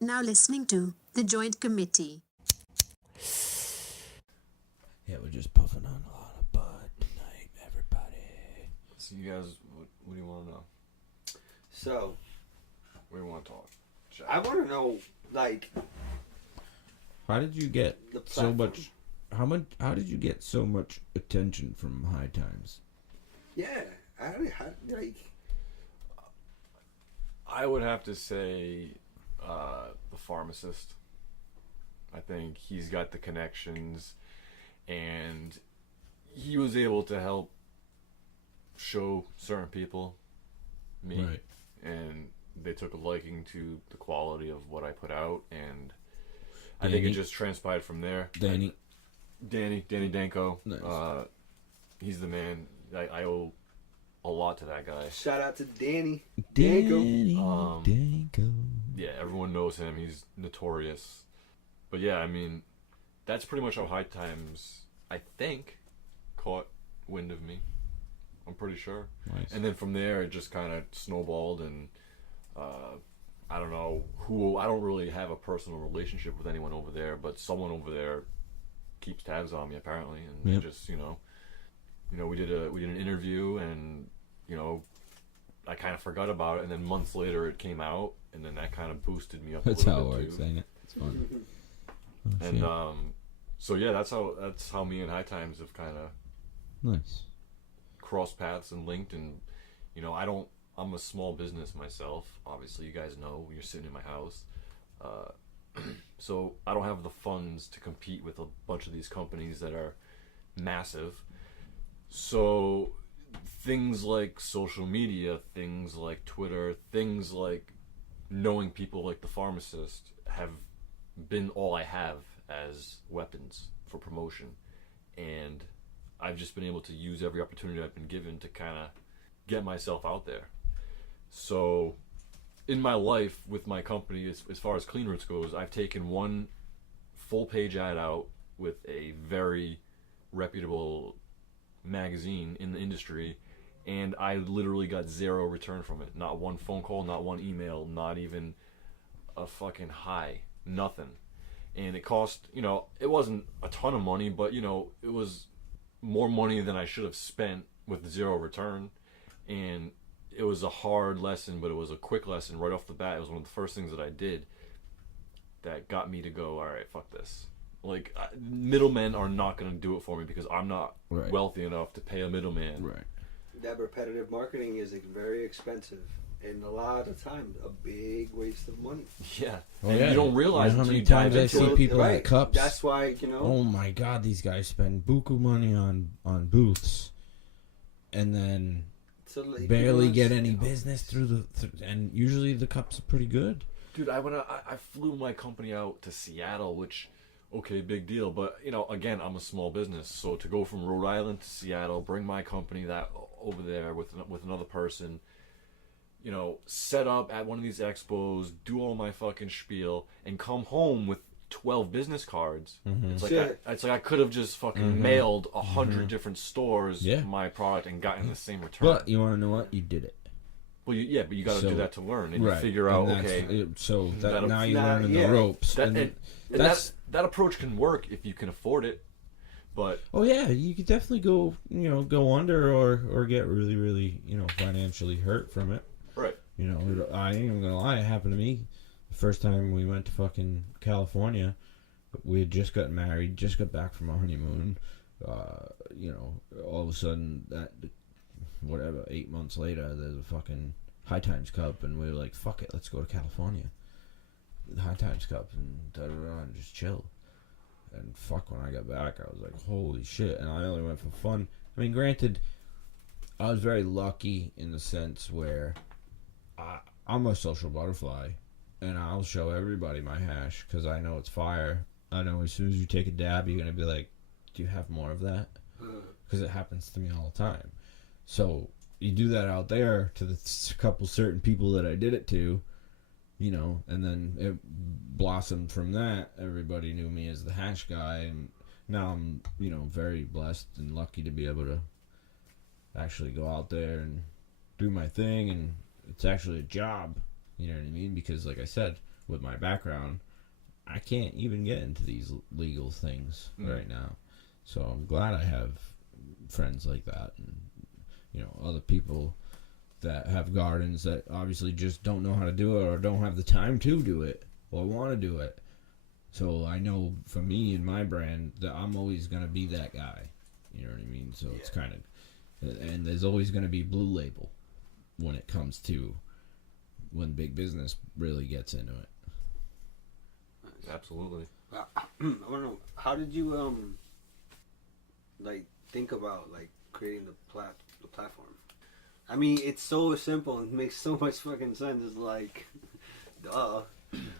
Now listening to The Joint Committee. Yeah, we're just puffing on a lot of bud tonight, everybody. So you guys, what do you want to know? So, What do you want to talk? I want to know, like, How did you get the so platform. How did you get so much attention from High Times? Yeah, like, I would have to say the pharmacist. I think he's got the connections, and he was able to help show certain people me, Right. and they took a liking to the quality of what I put out, and I think Danny? it just transpired from there. Danny. Danny Danko. Nice. He's the man. I owe a lot to that guy. shout out to Danny. Danny Um, Danko. Yeah, everyone knows him. He's notorious. But yeah, I mean, that's pretty much how High Times, I think, caught wind of me. I'm pretty sure. Nice. And then from there, it just kind of snowballed, and I don't know who. I don't really have a personal relationship with anyone over there, but someone over there keeps tabs on me apparently, and Yep. just we did an interview, and I kind of forgot about it, and then months later it came out, and then that kind of boosted me up. That's a how it little bit works, too. ain't it? It's fun. Oh, And shit. so yeah, that's how me and High Times have kind of Nice. crossed paths and linked, and I'm a small business myself. Obviously, you guys know you're sitting in my house, so I don't have the funds to compete with a bunch of these companies that are massive. So things like social media, things like Twitter, things like knowing people like the pharmacist have been all I have as weapons for promotion, and I've just been able to use every opportunity I've been given to kind of get myself out there. So in my life with my company, as far as Clean Roots goes, I've taken one full page ad out with a very reputable magazine in the industry, and I literally got zero return from it. Not one phone call, not one email, not even a fucking hi, nothing. And it cost, it wasn't a ton of money, but it was more money than I should have spent with zero return. And it was a hard lesson, but it was a quick lesson right off the bat. It was one of the first things that I did that got me to go, all right, fuck this. Like, middlemen are not going to do it for me because I'm not Right. wealthy enough to pay a middleman. Right. that repetitive marketing is very expensive, and a lot of time a big waste of money. Yeah. Oh, And yeah. you don't realize You know how until many you dive times I into see it. people right. at cups. That's why Oh my god, these guys spend buku money on booths, and then so, like, barely people get are- any business through and usually the cups are pretty good. Dude, I flew my company out to Seattle, which, okay, big deal. But, again, I'm a small business. So to go from Rhode Island to Seattle, bring my company that over there with another person, set up at one of these expos, do all my fucking spiel, and come home with 12 business cards. It's like Shit. it's like I could have just fucking mailed 100 different stores Yeah. my product and gotten the same return. But you want to know what? You did it. But you got to So- do that to learn, and Right. you figure out, And that's- okay, so That'll- now you're Nah, learning yeah. the ropes. that, and and that's that approach can work if you can afford it. But oh yeah, you could definitely go under or get really really financially hurt from it. right, I ain't even gonna lie, it happened to me. The first time we went to fucking California, we had just got married, just got back from our honeymoon. All of a sudden, 8 months later, there's a fucking High Times Cup, and we were like, fuck it, let's go to California. The High Times Cup, and da-da-da, and just chill. And fuck, when I got back, I was like, holy shit. And I only went for fun. I mean, granted, I was very lucky in the sense where I'm a social butterfly, and I'll show everybody my hash because I know it's fire. I know as soon as you take a dab, you're going to be like, do you have more of that? Because it happens to me all the time. So you do that out there to the couple certain people that I did it to, and then it blossomed from that. Everybody knew me as the hash guy, and now I'm, very blessed and lucky to be able to actually go out there and do my thing, and it's actually a job, you know what I mean? Because like I said, with my background, I can't even get into these legal things right now. So I'm glad I have friends like that, and other people that have gardens that obviously just don't know how to do it or don't have the time to do it or want to do it. So I know for me and my brand that I'm always going to be that guy. You know what I mean? So it's kind of, and there's always going to be Blue Label when it comes to when big business really gets into it. Absolutely. I don't know. How did you think about creating the platform? I mean, it's so simple and makes so much fucking sense. It's like, duh.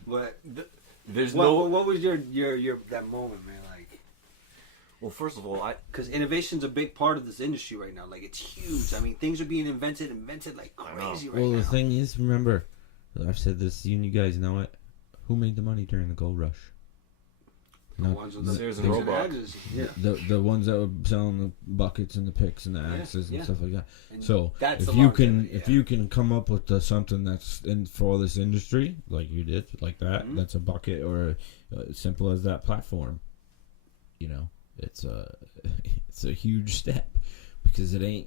But there's what was your that moment, man? Well, first of all, because innovation's a big part of this industry right now. Like, it's huge. I mean, things are being invented like crazy right now. Well, the thing is, remember, I've said this, you guys know it. Who made the money during the gold rush? The ones with the Sears and Roebuck. edges. Yeah. The ones that were selling the buckets and the picks and the axes and stuff like that. And so that's if the you can longevity, if you can come up with something that's in for this industry like you did, like that, that's a bucket or as simple as that platform. It's a huge step because it ain't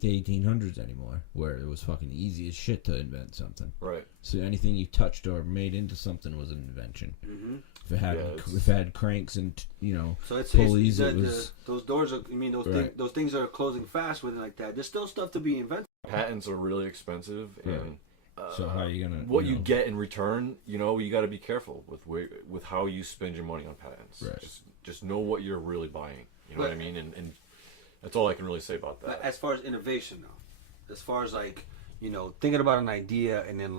the 1800s anymore where it was fucking easy as shit to invent something. Right. So anything you touched or made into something was an invention. Mm-hmm. If it had cranks and so it's pulleys, it was those doors are. I mean, those things are closing fast with it like that. There's still stuff to be invented. Patents are really expensive, and so how are you gonna what you get in return? You got to be careful with how you spend your money on patents. Right. Just know what you're really buying. You know what I mean? And that's all I can really say about that. As far as innovation, though, as far as thinking about an idea and then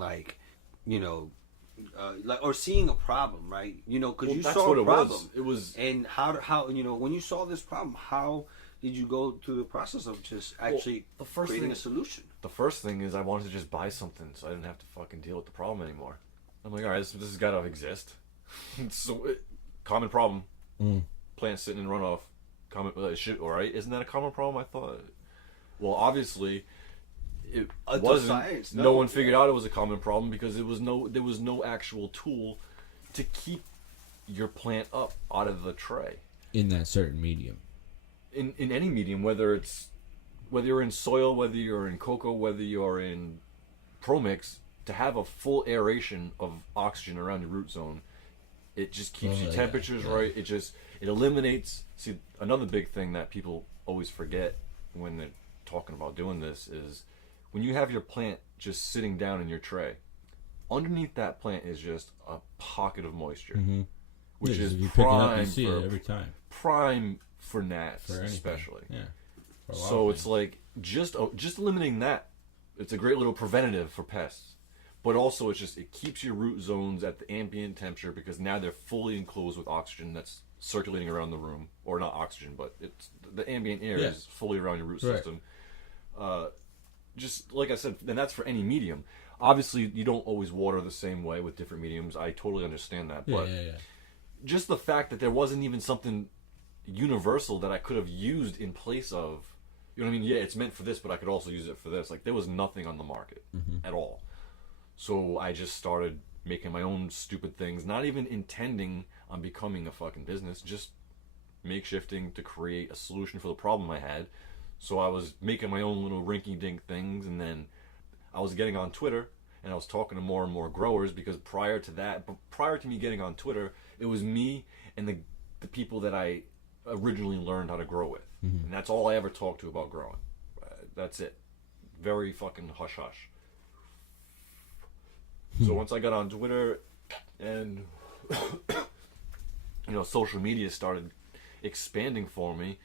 or seeing a problem, right? Because you saw a problem. It was. And how when you saw this problem, how did you go through the process of just actually creating a solution? The first thing is I wanted to just buy something so I didn't have to fucking deal with the problem anymore. I'm like, all right, this has got to exist. Common problem. Plants sitting in runoff. All right, isn't that a common problem? I thought. Well, obviously, it wasn't. Science, no one figured out it was a common problem because there was no actual tool to keep your plant up out of the tray in that certain medium. In any medium, whether you're in soil, whether you're in cocoa, whether you're in ProMix, to have a full aeration of oxygen around your root zone, it just keeps your temperatures right. It eliminates. See, another big thing that people always forget when they're talking about doing this is when you have your plant just sitting down in your tray, underneath that plant is just a pocket of moisture, which is prime for every time. Prime for gnats, especially. Yeah. So it's like just eliminating that. It's a great little preventative for pests. But also, it keeps your root zones at the ambient temperature because now they're fully enclosed with oxygen that's circulating around the room, or not oxygen, but it's the ambient air is fully around your root system. Just like I said, and that's for any medium. Obviously, you don't always water the same way with different mediums. I totally understand that, but just the fact that there wasn't even something universal that I could have used in place of, you know what I mean? Yeah, it's meant for this, but I could also use it for this. Like there was nothing on the market at all. So I just started making my own stupid things, not even intending on becoming a fucking business, just makeshifting to create a solution for the problem I had. So I was making my own little rinky-dink things, and then I was getting on Twitter, and I was talking to more and more growers, because prior to me getting on Twitter, it was me and the people that I originally learned how to grow with. And that's all I ever talked to about growing. That's it. Very fucking hush-hush. So once I got on Twitter and social media started expanding for me,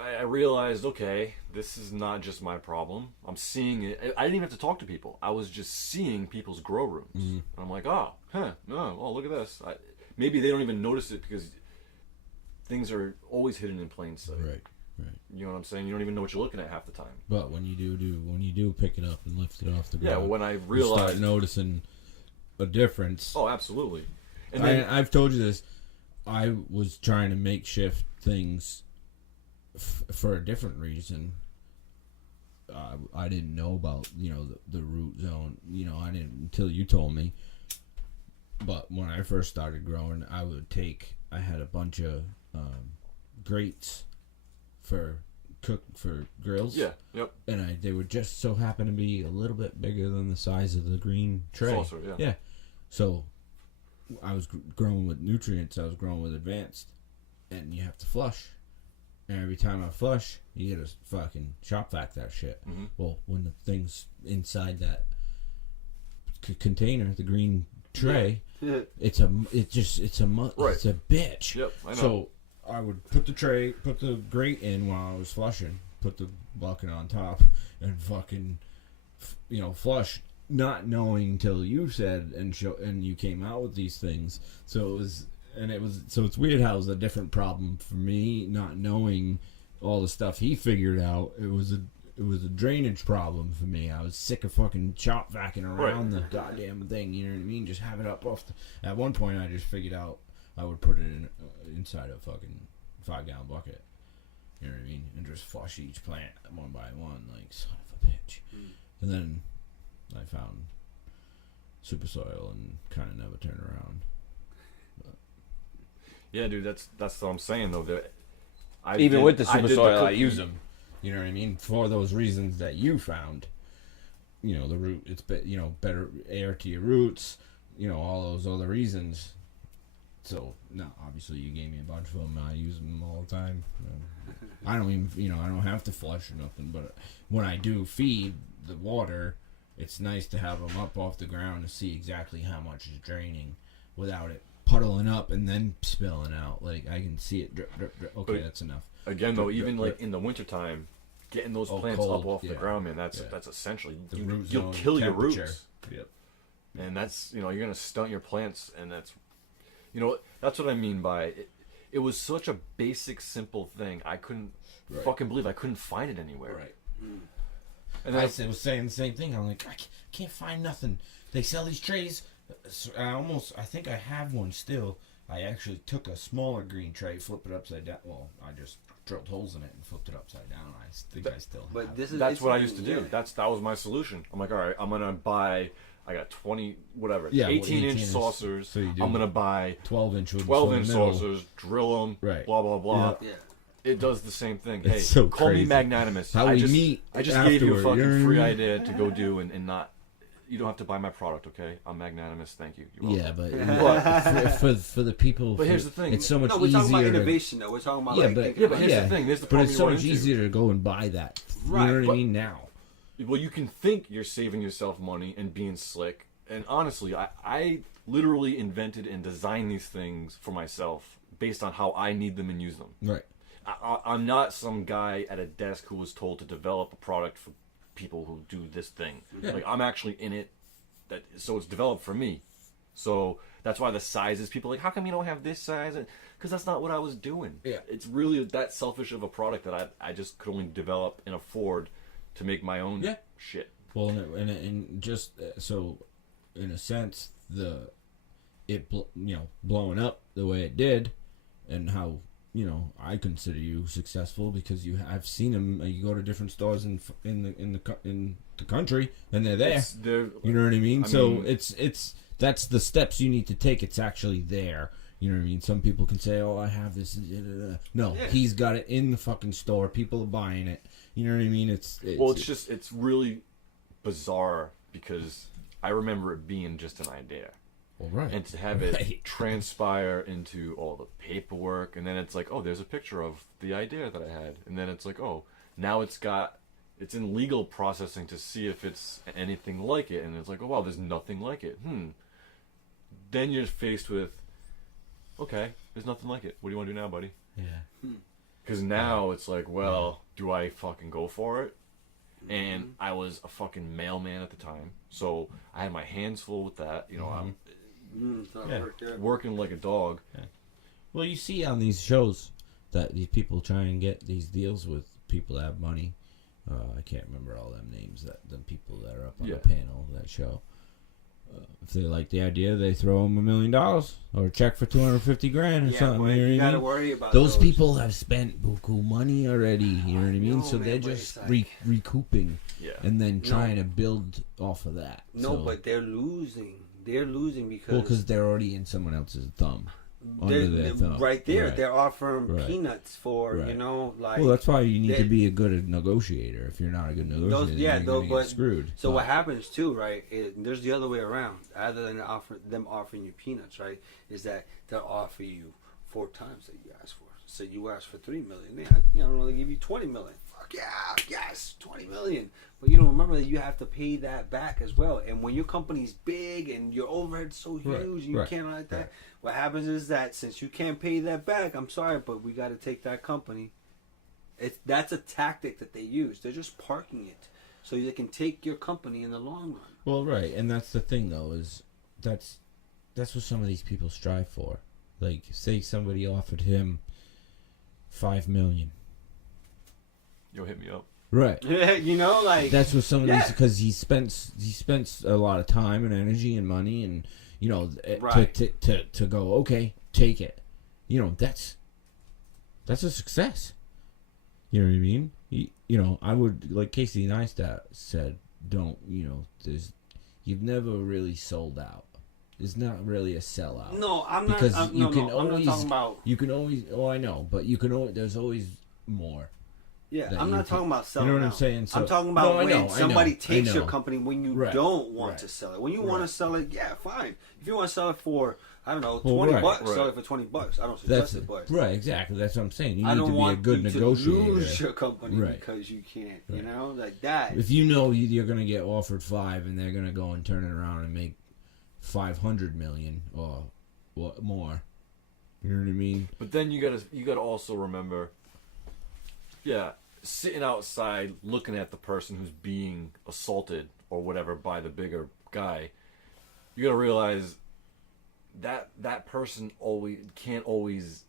I realized, okay, this is not just my problem. I'm seeing it. I didn't even have to talk to people. I was just seeing people's grow rooms. And I'm like, oh, look at this. Maybe they don't even notice it because things are always hidden in plain sight. Right. You know what I'm saying? You don't even know what you're looking at half the time. But when you do pick it up and lift it off the ground, yeah, when I you realized, start noticing a difference. Oh, absolutely. And then, I've told you this. I was trying to makeshift things for a different reason. I didn't know about, the root zone. I didn't until you told me. But when I first started growing, I had a bunch of grates for grills. Yeah. Yep. And they would just so happen to be a little bit bigger than the size of the green tray. Saucer, yeah. So I was growing with nutrients. I was growing with advanced, and you have to flush. And every time I flush, you gotta fucking shop vac that shit. Mm-hmm. Well, when the thing's inside that container, the green tray, it's a Right. it's a bitch. Yep, I know. So I would put the grate in while I was flushing, put the bucket on top, and fucking, flush. Not knowing till you said and you came out with these things. So it's weird how it was a different problem for me, not knowing all the stuff he figured out. It was a drainage problem for me. I was sick of fucking shop vacuuming around the goddamn thing. You know what I mean? Just have it up off. At one point, I just figured out I would put it inside a fucking 5-gallon bucket. You know what I mean? And just flush each plant one by one, like son of a bitch. And then I found super soil and kind of never turned around. Yeah, dude, that's what I'm saying though. That Even with the I super did soil, I cooking. use them. You know what I mean? For those reasons that you found. The root, it's better air to your roots. All those other reasons. So, no, obviously you gave me a bunch of them. I use them all the time. I don't even, I don't have to flush or nothing. But when I do feed the water, it's nice to have them up off the ground to see exactly how much is draining without it puddling up and then spilling out. Like, I can see it drip, drip, drip. Okay, that's enough. Again, though, Drip, even drip, like in the wintertime, getting those Oh, plants cold, up off the yeah. ground, man, that's Yeah. essential. The You, root you'll zone kill your temperature. roots, Yep. and that's you're gonna stunt your plants, and that's that's what I mean by it. It was such a basic, simple thing. I couldn't fucking believe I couldn't find it anywhere. Right. And I that's, was saying the same thing. I'm like, I can't find nothing. They sell these trays. I think I have one still. I actually took a smaller green tray, flipped it upside down. Well, I just drilled holes in it and flipped it upside down. I think I still have But it. this is that's it's- what I used to do. yeah. That was my solution. I'm like, all right, I'm gonna buy. I got 20, whatever, Yeah, 18-inch 18 saucers. so you do I'm gonna buy 12-inch with 12-inch the middle. saucers, drill them, Right. blah blah blah. Yeah. It does the same thing. It's Hey, so call me crazy. magnanimous. How I we just, meet I just gave you a afterward, fucking you know what I free mean? idea to go do and not. You don't have to buy my product, okay? I'm magnanimous. Thank you. You're Yeah, welcome. but for the people. But here's the thing. It's so much No, we're easier. talking about to, innovation, though. We're talking about Yeah, like but- thinking Yeah, but about- here's Yeah. the thing. There's the but problem it's so you run much into. easier to go and buy that. Right, You know what but- I mean? Now. Well, you can think you're saving yourself money and being slick. And honestly, I literally invented and designed these things for myself based on how I need them and use them. Right. I'm not some guy at a desk who was told to develop a product for people who do this thing. Like, I'm actually in it, so it's developed for me. So that's why the sizes, people are like, how come you don't have this size? Because that's not what I was doing. Yeah. It's really that selfish of a product that I just could only develop and afford to make my own Yeah. shit. Well, and just so, in a sense, blowing up the way it did, and how I consider you successful because I've seen them. You go to different stores in the country, and they're there. They're, You know what I mean? I So mean- it's that's the steps you need to take. It's actually there. You know what I mean? Some people can say, "Oh, I have this." No, Yeah. he's got it in the fucking store. People are buying it. You know what I mean? It's really bizarre because I remember it being just an idea. well, right. And to have it Right. transpire into all the paperwork, and then it's like, oh, there's a picture of the idea that I had, and then it's like, oh, now it's in legal processing to see if it's anything like it, and it's like, oh wow, there's nothing like it. Then you're faced with, okay, there's nothing like it. What do you want to do now, buddy? Yeah. Because now it's like, well, do I fucking go for it? And I was a fucking mailman at the time, so I had my hands full with that. I'm it's not Yeah. work, yeah. working like a dog. Well, you see on these shows that these people try and get these deals with people that have money. I can't remember all them names. The people that are up on Yeah. the panel of that show. they like the idea, they throw them $1 million or a check for $250,000 or Yeah, something. but You know you what I gotta mean? worry about Those people have spent buku money already. You know what I mean? know, So man, they're but just it's like- recouping Yeah. and then No. trying to build off of that. No, So- but they're losing. They're losing because well, because they're already in someone else's thumb. they're, Under their thumb. right there, Right. they're offering Right. peanuts for Right. like. Well, that's why you need they- to be a good negotiator. If you're not a good negotiator, then you're gonna but get screwed. So But- what happens too, right? There's the other way around. Other than them offering you peanuts, right? Is that they'll offer you 4 times that you asked for. So you asked for $3 million. They give you $20 million. Fuck yeah, yes, $20 million. But remember that you have to pay that back as well. And when your company's big and your overhead's so huge, Right, and you right, can't like that. right. What happens is that since you can't pay that back, I'm sorry, but we got to take that company. That's a tactic that they use. They're just parking it so they can take your company in the long run. Well, right, and that's the thing though, is that's what some of these people strive for. Like, say somebody offered him $5 million. Yo, hit me up. Right. Like That's what some of these, Yeah. because he spends a lot of time and energy and money, and Right. to go, okay, take it. That's a success. You know what I mean? I would, like Casey Neistat said, you've never really sold out. It's not really a sellout. No, I'm Because not. I'm, you no, can no, I'm not always- talking about. You can always, oh, I know, but you can always, there's always more. Yeah, that I'm you not can- talking about You selling. know what I'm out. saying? So, I'm talking about no, I when know, somebody I takes your know. company when you Right, don't want right. to sell it. When you want Right. to sell it, yeah, fine. If you want to sell it for, I don't know, Well, $20, right, sell right. it for $20. I don't That's suggest it, but right, exactly. That's what I'm saying. You I need don't to be a want good you to negotiator. lose your company Right. because you can't. Right. Like that. If you know you're going to get offered $5 and they're going to go and turn it around and make $500 million or what more, you know what I mean? But then you gotta also remember, sitting outside looking at the person who's being assaulted or whatever by the bigger guy, you gotta realize that person can't always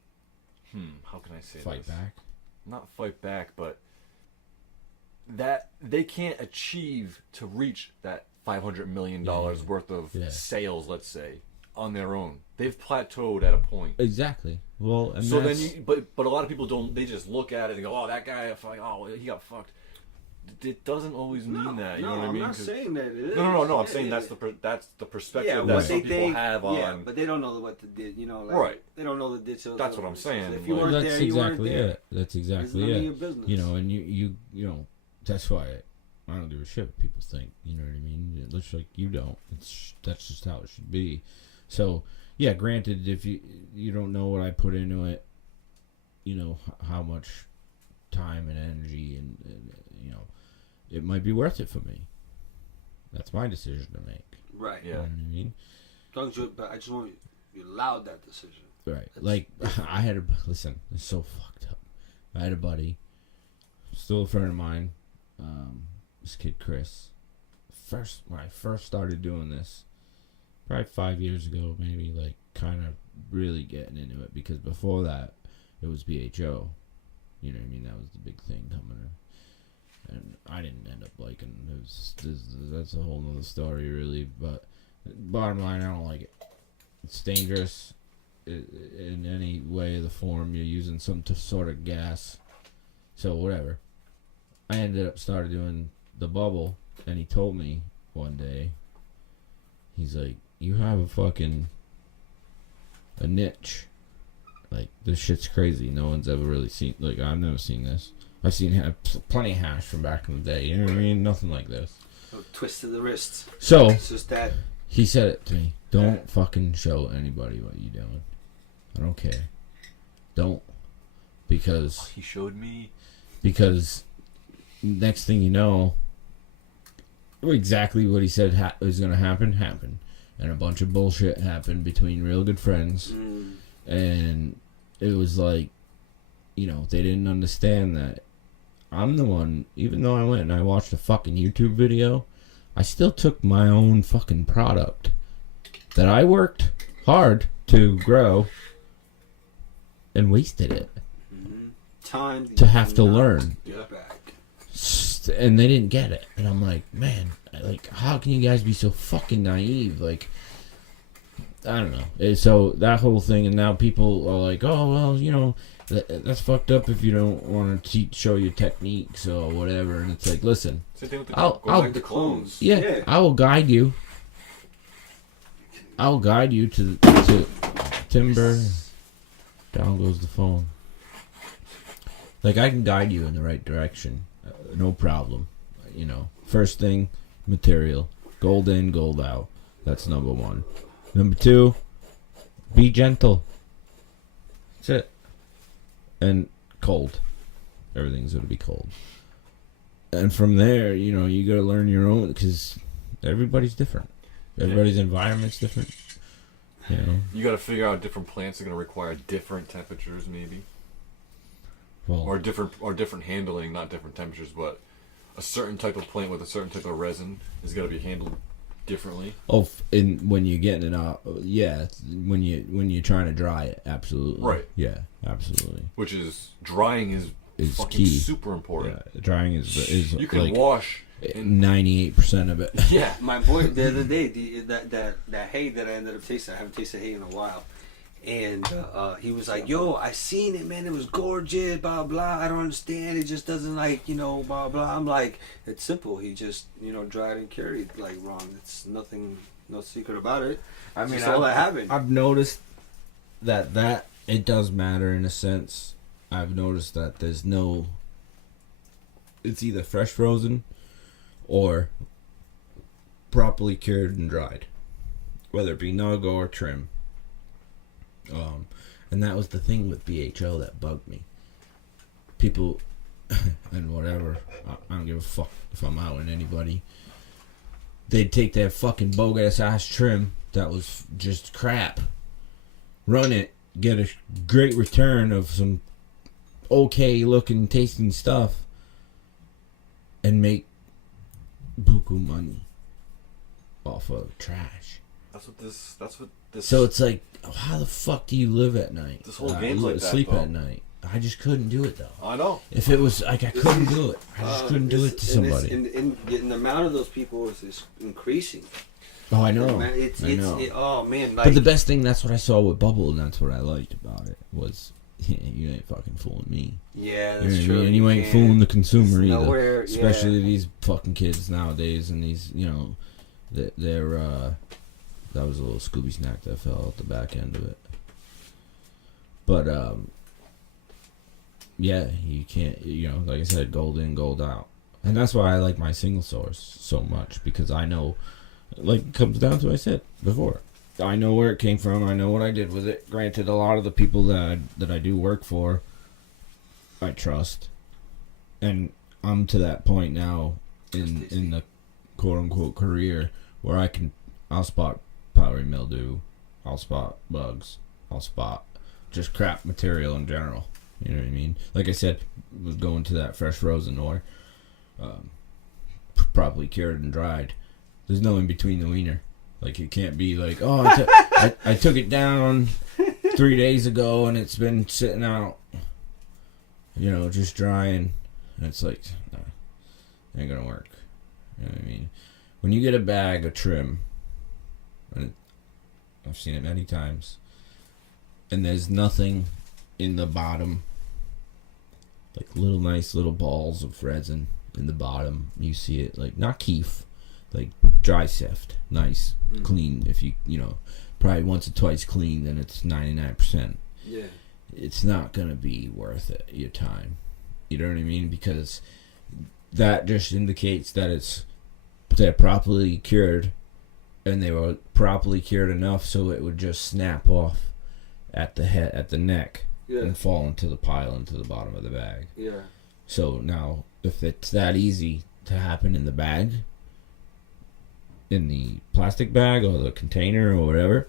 how can I say Fight this? back. Not fight back, but that they can't achieve to reach that $500 million worth of Yeah. sales, let's say, on their own. They've plateaued at a point. Exactly. Well, and So that's, then but a lot of people don't. They just look at it and go, "Oh, that guy, he got fucked." It doesn't always mean that. You know what I mean? I'm not 'Cause- saying that it is. No. I'm Yeah, saying yeah, that's the perspective yeah, that what some they people think, have on. Yeah, but they don't know what they did. Right. They don't know the details. That's of what I'm it. saying, If you like- weren't that's there, you weren't exactly there. it. That's exactly It's none of it. your business. And you that's why I don't give a shit what people think. You know what I mean? It looks like you don't. That's just how it should be. So yeah, granted, if you don't know what I put into it, how much time and energy and it might be worth it for me. That's my decision to make. Right. Yeah. You know what I mean? But I just want you allowed that decision. Right. Like, I had listen, it's so fucked up. I had a buddy, still a friend of mine, this kid Chris. When I first started doing this, probably 5 years ago, maybe, like, kind of really getting into it, because before that, it was BHO. You know what I mean? That was the big thing coming in. And I didn't end up liking it. That's a whole nother story, really. But bottom line, I don't like it. It's dangerous in any way of the form. You're using some sort of gas. So whatever. I ended up started doing the bubble, and he told me one day, he's like, "You have a niche. Like, this shit's crazy. No one's ever really seen. Like, I've never seen this. I've seen plenty of hash from back in the day. You know what I mean? Nothing like this." A twist to the wrist. So It's just that. he said it to me. Don't fucking show anybody what you're doing. I don't care. Don't. Because He showed me. next thing you know, exactly what he said was going to happen. And a bunch of bullshit happened between real good friends. And it was like, they didn't understand that I'm the one, even though I went and I watched a fucking YouTube video, I still took my own fucking product that I worked hard to grow and wasted it Time to have to not learn. get back. And they didn't get it. And I'm like, man, like, how can you guys be so fucking naive? Like, I don't know. So that whole thing, and now people are like, oh well, you know, that's fucked up if you don't want to show your techniques or whatever. And it's like, listen, Same thing with the I'll- going back to clones. yeah, Yeah. I will guide you. I'll guide you to timber. Down goes the phone. Like, I can guide you in the right direction, no problem. You know, first thing, material, gold in, gold out. That's number one. Number two, be gentle. That's it. And cold. Everything's gonna be cold. And from there, you know, you gotta learn your own, because everybody's different. Everybody's environment's different. You know. You got to figure out different plants are going to require different temperatures, maybe, Well, or different handling, not different temperatures, but a certain type of plant with a certain type of resin is going to be handled differently. oh, when you're getting it out, yeah. When you're trying to dry it, absolutely. Right. Yeah, absolutely. Which is drying is Is fucking key. super important. Yeah, drying is You can like wash. 98% of it. Yeah. My boy the other day, that hay that I ended up tasting, I haven't tasted hay in a while, and he was like, "Yo, I seen it, man. It was gorgeous. Blah blah. I don't understand. It just doesn't like, you know, blah blah." I'm like, "It's simple. He just, you know, dried and carried like wrong. It's nothing, no secret about it. I It's just all that happened." I've noticed that it does matter in a sense. I've noticed that there's no. It's either fresh frozen or properly cured and dried, whether it be nug or trim. And that was the thing with BHO that bugged me. People, and whatever, I don't give a fuck if I'm out with anybody. They'd take that fucking bogus ass trim that was just crap, run it, get a great return of some okay looking, tasting stuff, and make buku money off of trash. That's what this. So it's like, how the fuck do you live at night? This whole game's like that, sleep though. at night. I just couldn't do it though. I know. If it was like I couldn't do it, I just couldn't do it to somebody. And the amount of those people is increasing. Oh, I know. I know. Oh man, like, But the best thing, that's what I saw with Bubble, and that's what I liked about it, was you ain't fucking fooling me. yeah, You know that's what I true. mean? And you ain't fooling the consumer It's either. nowhere- Especially yeah. these fucking kids nowadays, and these, you know, they're that was a little Scooby snack that fell out the back end of it. But yeah, you can't, you know, like I said, gold in, gold out. And that's why I like my single source so much, because I know, like, it comes down to what I said before. I know where it came from. I know what I did with it. Granted, a lot of the people that I do work for, I trust, and I'm to that point now in the quote unquote career where I'll spot powdery mildew, I'll spot bugs, I'll spot just crap material in general. You know what I mean? Like I said, was going to that fresh frozen or properly cured and dried. There's no in between the wiener. Like, it can't be like, oh, I took it down 3 days ago and it's been sitting out, you know, just drying. And it's like, nah, it ain't gonna work. You know what I mean? When you get a bag of trim, and I've seen it many times, and there's nothing in the bottom, like little nice little balls of resin in the bottom. You see it, like, not keef, like dry sift, nice, clean. If you know, probably once or twice clean, then it's 99%. Yeah. It's not gonna be worth it, your time. You know what I mean? Because that just indicates that they're properly cured, and they were properly cured enough so it would just snap off at the head, at the neck, Yeah. and fall into the pile into the bottom of the bag. Yeah. So now, if it's that easy to happen in the bag, in the plastic bag or the container or whatever,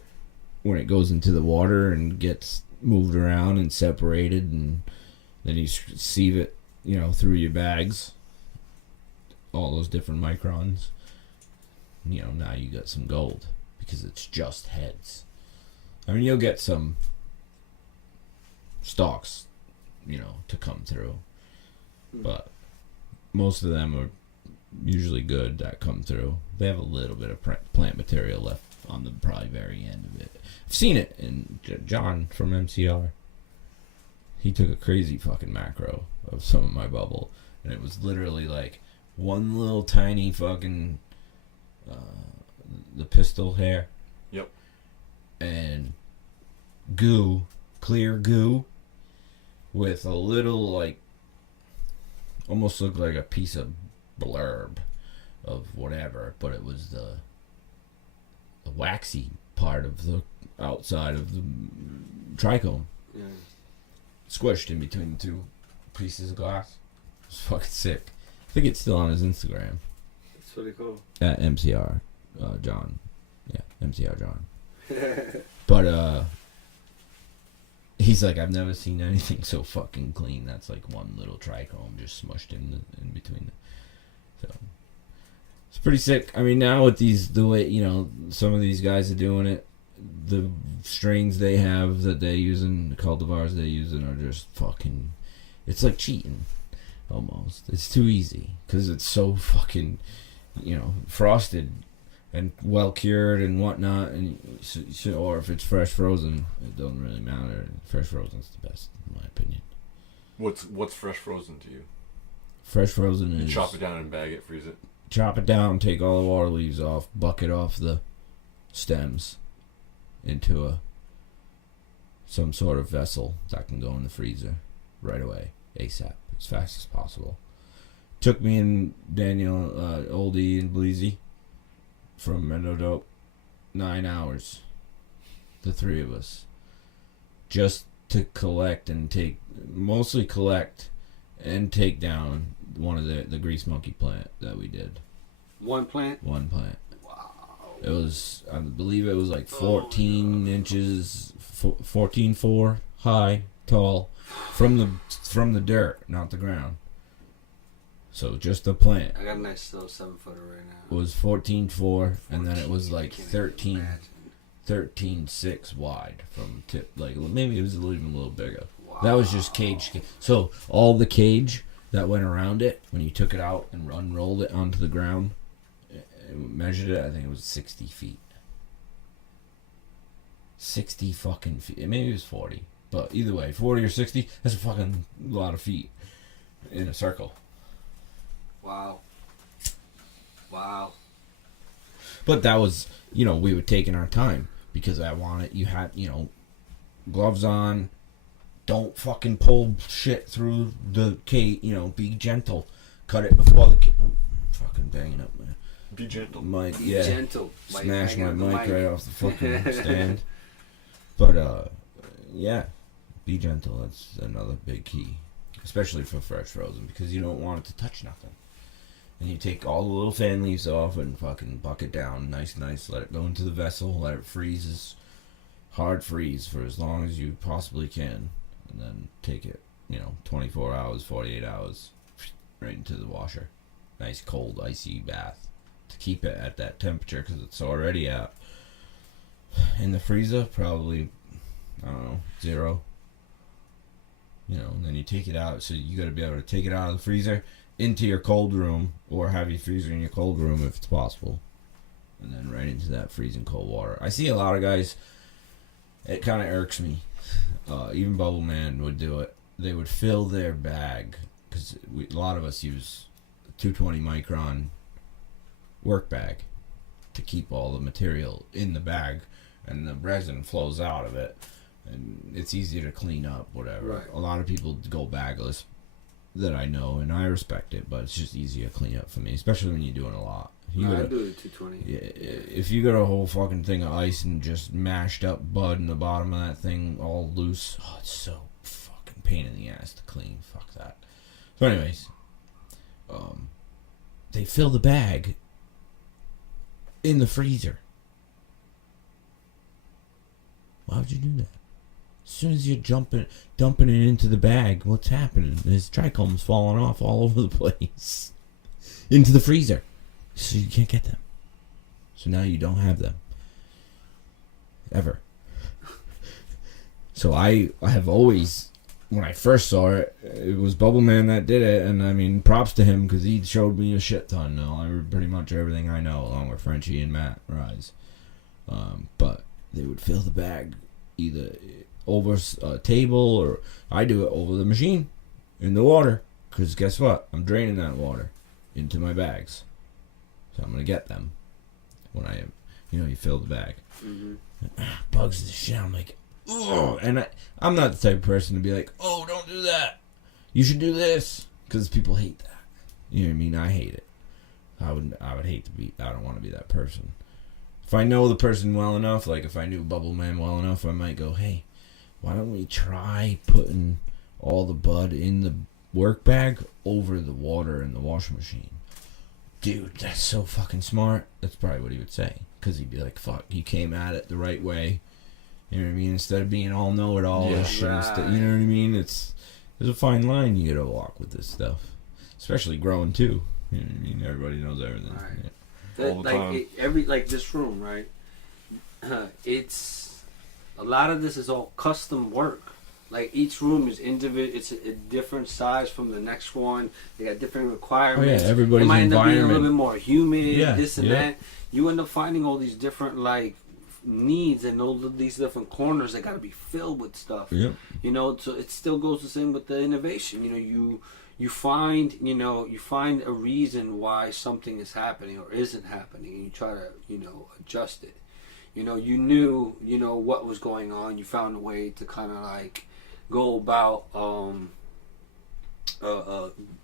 when it goes into the water and gets moved around and separated, and then you sieve it, you know, through your bags, all those different microns, you know, now you got some gold because it's just heads. I mean, you'll get some stalks, you know, to come through, but most of them are usually good that come through. They have a little bit of plant material left on the probably very end of it. I've seen it, and John from MCR, he took a crazy fucking macro of some of my bubble, and it was literally like one little tiny fucking the pistol hair. Yep. And goo, clear goo, with a little like, almost looked like a piece of blurb of whatever, but it was the waxy part of the outside of the trichome, Yeah. squished in between the two pieces of glass. It was fucking sick. I think it's still on his Instagram That's really cool. at MCR John. Yeah, MCR John. But he's like, I've never seen anything so fucking clean. That's like one little trichome just smushed in between. So it's pretty sick. I mean, now with the way, you know, some of these guys are doing it, the strains they have that they're using, the cultivars they're using are just fucking. It's like cheating, almost. It's too easy because it's so fucking, you know, frosted and well cured and whatnot, and or if it's fresh frozen, it doesn't really matter. Fresh frozen's the best, in my opinion. What's fresh frozen to you? Fresh frozen You is chop it down and bag it, freeze it. chop it down, take all the water leaves off, bucket off the stems into some sort of vessel that can go in the freezer right away, ASAP, as fast as possible. Took me and Daniel, Oldie and Bleezy from Mendo Dope 9 hours, the three of us, just to collect and mostly collect and take down one of the grease monkey plant that we did. One plant? One plant. Wow. It was, I believe it was like 14 inches, 14.4 high, tall, from the dirt, not the ground. So just the plant I got a nice little 7-footer right now. was 14.4, and then it was like Can't even imagine. 13.6 wide from tip. Like maybe it was even a little bigger. Wow. That was just cage. So all the cage that went around it, when you took it out and unrolled it onto the ground, measured it, I think it was 60 feet. 60 fucking feet. Maybe it was 40. But either way, 40 or 60, that's a fucking lot of feet in a circle. Wow. Wow. But that was, you know, we were taking our time because I wanted, you had, you know, gloves on. Don't fucking pull shit through the cage, you know, be gentle. Cut it before the I'm fucking banging up my Be gentle. mic. Yeah. Gentle. Smash my Hang on the mic right off the fucking stand. But, yeah. Be gentle. That's another big key. Especially for fresh frozen because you don't want it to touch nothing. And you take all the little fan leaves off and fucking bucket down. Nice. Let it go into the vessel. Let it freeze hard freeze for as long as you possibly can. And then take it, you know, 24 hours, 48 hours, right into the washer. Nice cold, icy bath. To keep it at that temperature because it's already at, in the freezer, probably, I don't know, 0. You know, and then you take it out. So you got to be able to take it out of the freezer into your cold room, or have your freezer in your cold room if it's possible, and then right into that freezing cold water. I see a lot of guys, it kind of irks me, even Bubble Man would do it. They would fill their bag, because a lot of us use 220 micron work bag to keep all the material in the bag, and the resin flows out of it, and it's easier to clean up, whatever. Right. A lot of people go bagless that I know, and I respect it, but it's just easier to clean up for me, especially when you're doing a lot. I do it 220. If you got a whole fucking thing of ice and just mashed up bud in the bottom of that thing all loose, oh, it's so fucking pain in the ass to clean. Fuck that. So anyways, they fill the bag in the freezer. Why would you do that? As soon as you're dumping it into the bag, what's happening? There's trichomes falling off all over the place. Into the freezer. So you can't get them. So now you don't have them. Ever. So I have always when I first saw it, it was Bubble Man that did it, and I mean, props to him because he showed me a shit ton. Now, pretty much everything I know, along with Frenchie and Matt Rise. But they would fill the bag either over a table, or I do it over the machine in the water. Because guess what? I'm draining that water into my bags, so I'm gonna get them when you fill the bag. Bugs the shit. I'm like, oh, and I'm not the type of person to be like, oh, don't do that. You should do this, because people hate that. You know what I mean? I hate it. I would hate to be. I don't want to be that person. If I know the person well enough, like if I knew Bubble Man well enough, I might go, hey, why don't we try putting all the bud in the work bag over the water in the washing machine? Dude, that's so fucking smart. That's probably what he would say. Because he'd be like, fuck, he came at it the right way. You know what I mean? Instead of being all know-it-all, Yeah, you know what I mean? There's a fine line you gotta walk with this stuff. Especially growing, too. You know what I mean? Everybody knows everything. Right. Yeah. All the time. Like this room, right? It's a lot of this is all custom work. Like each room is individual. It's a different size from the next one. They got different requirements. Oh, yeah, everybody's it might end up being a little environment. bit more humid. This and yeah. that. You end up finding all these different like needs and all of these different corners that got to be filled with stuff. Yep. You know, so it still goes the same with the innovation. You know, you find a reason why something is happening or isn't happening, and you try to adjust it. You knew what was going on. You found a way to kind of like go about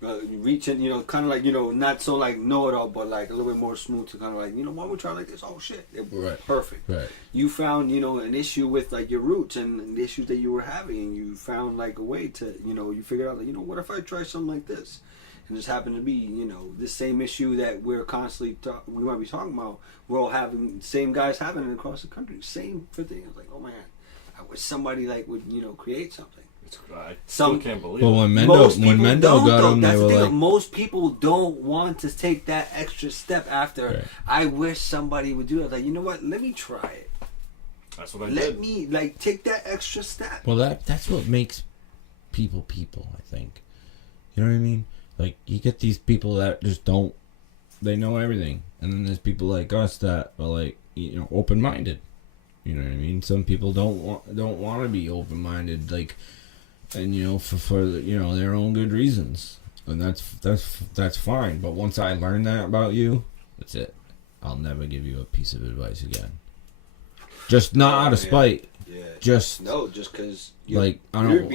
reaching, kind of like not so like know it all, but like a little bit more smooth to kind of like why don't we try like this? Oh shit, Right. Perfect. Right. You found an issue with like your roots and the issues that you were having, and you found like a way to you figured out like what if I try something like this, and just happened to be this same issue that we're constantly we might be talking about. We're all having same guys having it across the country, same thing. I was like, oh man, I wish somebody like would create something. I still can't believe But it. when Most Mendo people got don't, him, though. they That's were the thing. like, Most people don't want to take that extra step after. Right. I wish somebody would do it. Like, you know what? Let me try it. That's what I Let did. me like take that extra step. well, that's what makes people, I think. You know what I mean? Like, you get these people that just don't, they know everything. And then there's people like us that are like, open-minded. You know what I mean? Some people don't want to be open-minded, like, and for their own good reasons, and that's fine. But once I learn that about you, that's it. I'll never give you a piece of advice again. Just not out of spite. Yeah. Just because like I don't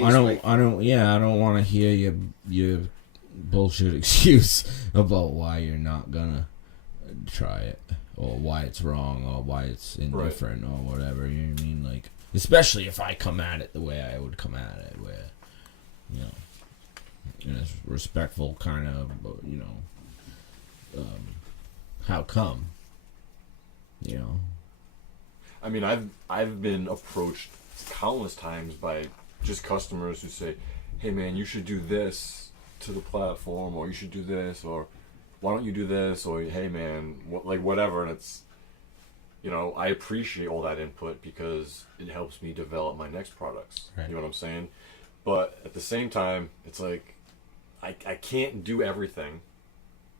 want to hear your bullshit excuse about why you're not gonna try it, or why it's wrong, or why it's indifferent, or whatever. You know what I mean? Like, especially if I come at it the way I would come at it, where in a respectful kind of how come, I mean, I've been approached countless times by just customers who say, "Hey, man, you should do this to the platform, or you should do this, or why don't you do this, or hey, man, whatever." And it's, I appreciate all that input because it helps me develop my next products. Right. You know what I'm saying? But at the same time, it's like I can't do everything.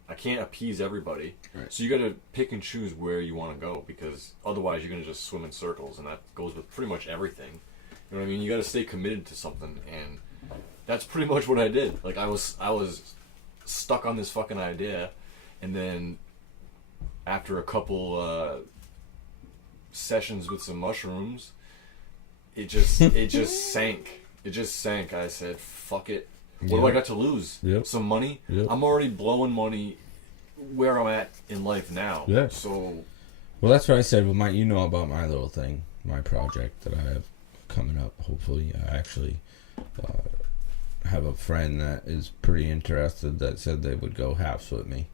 I can't appease everybody. Right. So you got to pick and choose where you want to go, because otherwise you're going to just swim in circles, and that goes with pretty much everything. You know what I mean? You got to stay committed to something, and that's pretty much what I did. Like I was stuck on this fucking idea, and then after a couple sessions with some mushrooms, it just sank. It just sank. I said, "Fuck it. What do I got to lose? Yep. Some money? Yep. I'm already blowing money where I'm at in life now. Yeah. So, well, that's what I said with about my little thing, my project that I have coming up. Hopefully, I actually have a friend that is pretty interested that said they would go halves with me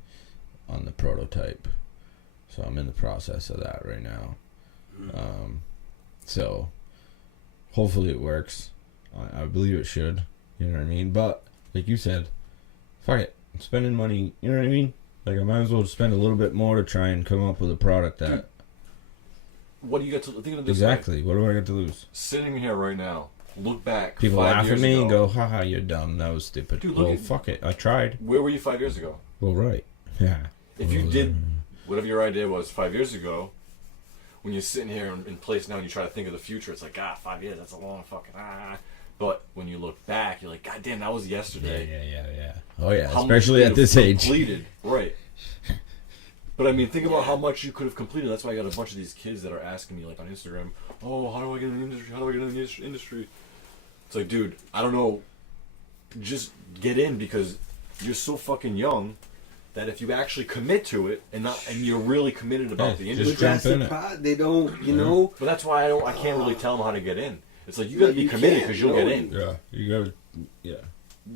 on the prototype. So I'm in the process of that right now. So hopefully it works. I believe it should. You know what I mean? But like you said, fuck it. I'm spending money. You know what I mean? Like, I might as well spend a little bit more to try and come up with a product that. what do you got to think of this? Exactly. What do I got to lose? Sitting here right now, look back. People 5 laugh at years me and ago, go, haha, you're dumb. That was stupid. Dude, look well, at- fuck it. I tried. Where were you 5 years ago? Well, right. Yeah. If you did whatever your idea was 5 years ago, when you're sitting here in place now and you try to think of the future, it's like, 5 years, that's a long fucking But when you look back, you're like, God damn, that was yesterday. Yeah. Oh, yeah. How much Especially you at could this have age. completed. Right. But I mean, think about how much you could have completed. That's why I got a bunch of these kids that are asking me, like on Instagram, "Oh, how do I get in the industry? How do I get in the industry?" It's like, dude, I don't know. Just get in because you're so fucking young that if you actually commit to it and you're really committed about the just industry. But that's jump in the it. pro- They don't, you know. But that's why I can't really tell them how to get in. It's like you got to be You committed can't, because you'll no. get in. Yeah. You gotta. Yeah.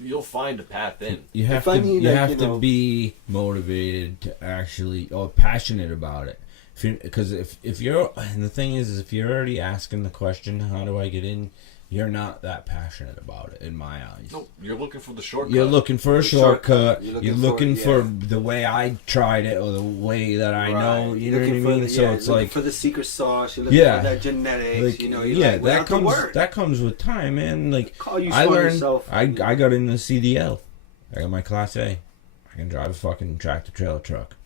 You'll find a path in. You have I to. need, You like, have you to know- be motivated to actually, or passionate about it. Because if you're, and the thing is if you're already asking the question, how do I get in? You're not that passionate about it, in my eyes. No, you're looking for the shortcut. You're looking for a shortcut. shortcut. You're You're looking looking for- for the way I tried it or the way that I know. You know what I Looking for mean? the- So yeah, it's looking like, for the secret sauce. You're looking Yeah. for that genetics. like, You know, you're yeah, like, without that the comes word. that comes with time, man. Like Call you I smart learned, yourself. I got in the CDL. I got my Class A. I can drive a fucking tractor trailer truck.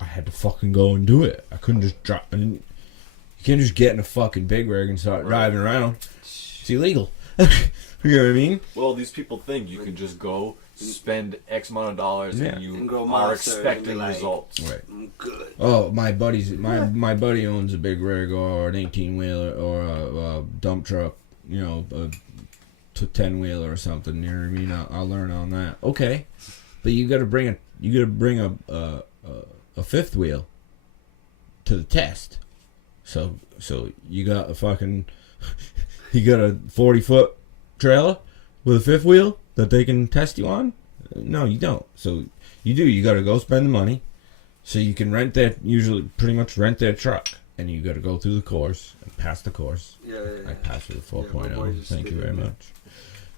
I had to fucking go and do it. I couldn't just drive. You can't just get in a fucking big rig and start driving around. It's illegal. You know what I mean? Well, these people think you can just go spend X amount of dollars Yeah. and you And grow are monsters and be expecting like- results. Right. I'm good. Oh, my buddy owns a big rig or an 18-wheeler or a dump truck, you know, a 10-wheeler or something. You know what I mean? I'll learn on that. Okay, but you got to bring a fifth wheel to the test. So you got a fucking you got a 40-foot trailer with a fifth wheel that they can test you on? No, you don't. So you got to go spend the money. So you can usually pretty much rent their truck, and you got to go through the course and pass the course. Yeah, I passed with a Yeah, my boy 4.0. just Thank did you it, very yeah. much.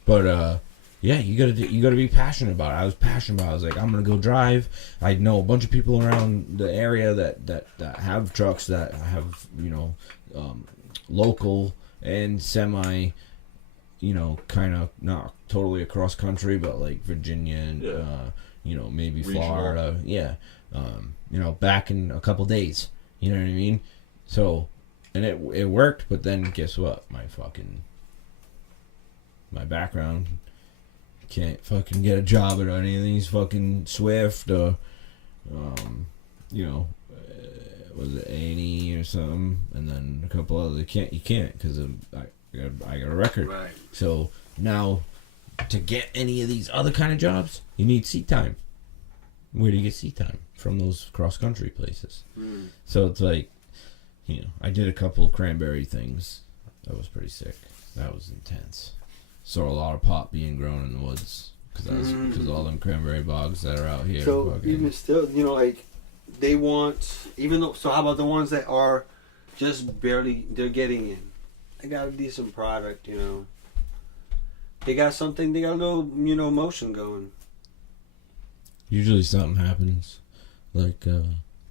But yeah, you gotta be passionate about it. I was passionate about it. I was like, I'm gonna go drive. I know a bunch of people around the area that have trucks that have, you know, local and semi, you know, kind of not totally across country, but like Virginia and Yeah. you know, maybe Regional. Florida. Yeah. You know, back in a couple days. You know what I mean? So, and it worked, but then guess what? My background can't fucking get a job at any of these fucking Swift or, you know, was it A&E or something, and then a couple other. You can't because I got a record. Right. So now, to get any of these other kind of jobs, you need seat time. Where do you get seat time? From those cross country places. Mm. So it's like, you know, I did a couple cranberry things. That was pretty sick. That was intense. Saw a lot of pot being grown in the woods because all them cranberry bogs that are out here. So fucking- even still, you know, like they want, even though. So how about the ones that are just barely? They're getting in. They got a decent product, you know. They got something. They got a little, you know, motion going. usually something happens, like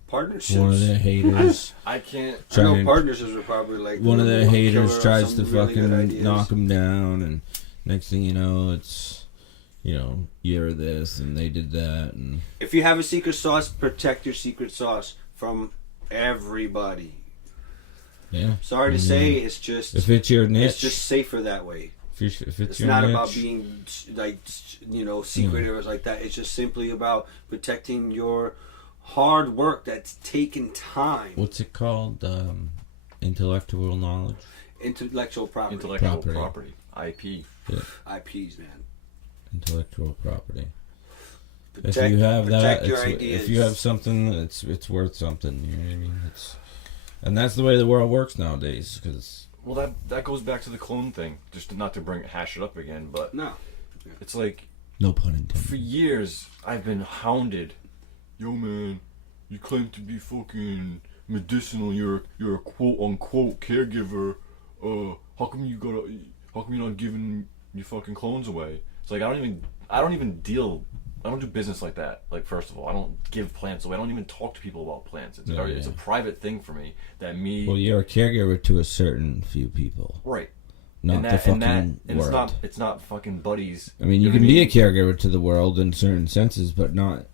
Partnerships. one of their haters. I can't. I know trying- partnerships are probably like One of their killer haters or tries some to really good fucking ideas. knock them down, and next thing you know, it's, you know, you're this and they did that, and If you have a secret sauce, protect your secret sauce from everybody. yeah. Sorry to Mhm. say, it's just If it's your niche, it's just safer that way. if it's It's your not niche, about being like, you know, secretive or like that. It's just simply about protecting your hard work that's taken time. what's it called? Intellectual knowledge. Intellectual property. Intellectual Property. property. IP. IPs, man. Intellectual property. Protect, If you have that, protect your ideas. if you have something, it's worth something. You know what I mean? And that's the way the world works nowadays. Because Well, that goes back to the clone thing. Just not to hash it up again, but No. it's like no pun for intended. years I've been hounded. Yo, man, you claim to be fucking medicinal. You're a quote unquote caregiver. How come you're not giving your fucking clones away? It's like I don't even deal don't do business like that. Like, first of all, I don't give plants away. I don't even talk to people about plants. It's it's a private thing for me. That me. Well, you're a caregiver to a certain few people, right. not And the fucking and world. it's not fucking buddies. I mean, you know can what be a caregiver to the world in certain senses, but not,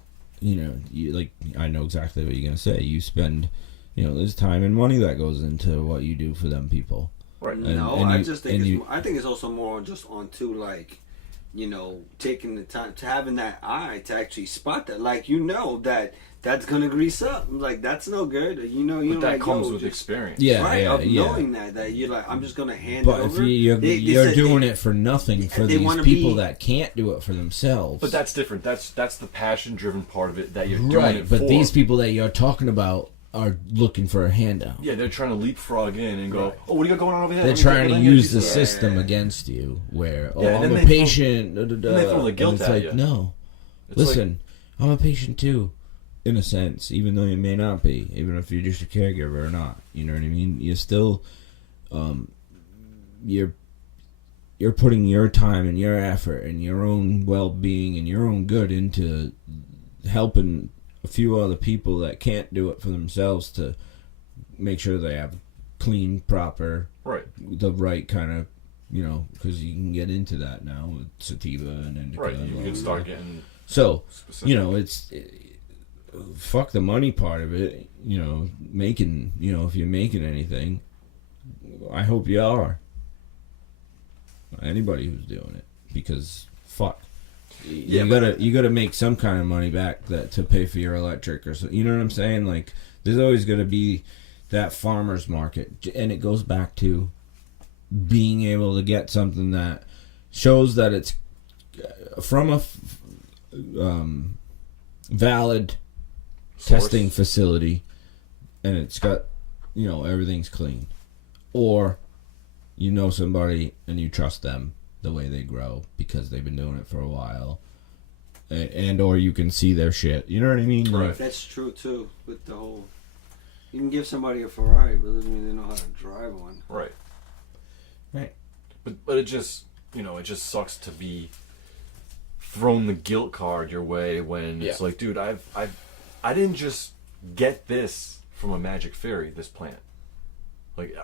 I know exactly what you're going to say. You spend, there's time and money that goes into what you do for them people. Right. And just think I think it's also more just on to like, taking the time to having that eye to actually spot that, like that's gonna grease up. Like that's no good. But that like, comes yo, with just- experience. Yeah, right, yeah, of yeah. knowing that you're like, I'm just gonna hand But it if over. you're They doing said it for nothing for they these wanna people be- that can't do it for themselves. But that's different. That's the passion-driven part of it that you're doing right. it But for. these people that you're talking about are looking for a handout. Yeah, they're trying to leapfrog in and go, oh, what do you got going on over here? They're Let me get trying to in here, use the piece of system Yeah. against you, where Yeah, and I'm then a they throw- patient. they throw the guilt and it's at like, you. no, It's listen, I'm a patient too, in a sense, even though you may not be, even if you're just a caregiver or not. You know what I mean? You're still, you're putting your time and your effort and your own well-being and your own good into helping a few other people that can't do it for themselves to make sure they have clean, proper, Right. the right kind of, because you can get into that now with sativa and indica. Right. and You blah, can blah, start blah. getting So, specific. fuck the money part of it. Making, if you're making anything, I hope you are. Anybody who's doing it, because fuck. Yeah, You gotta make some kind of money back to pay for your electric or so. You know what I'm saying? Like, there's always gonna be that farmer's market, and it goes back to being able to get something that shows that it's from a valid Source. testing facility, and it's got everything's clean, or somebody and you trust them the way they grow because they've been doing it for a while, and or you can see their shit. You know what I mean? Right. Like, That's true too. With the whole, you can give somebody a Ferrari, but doesn't mean they know how to drive one. Right. Right. But it just it just sucks to be thrown the guilt card your way when it's Yeah. like, dude, I didn't just get this from a magic fairy. This plant, like,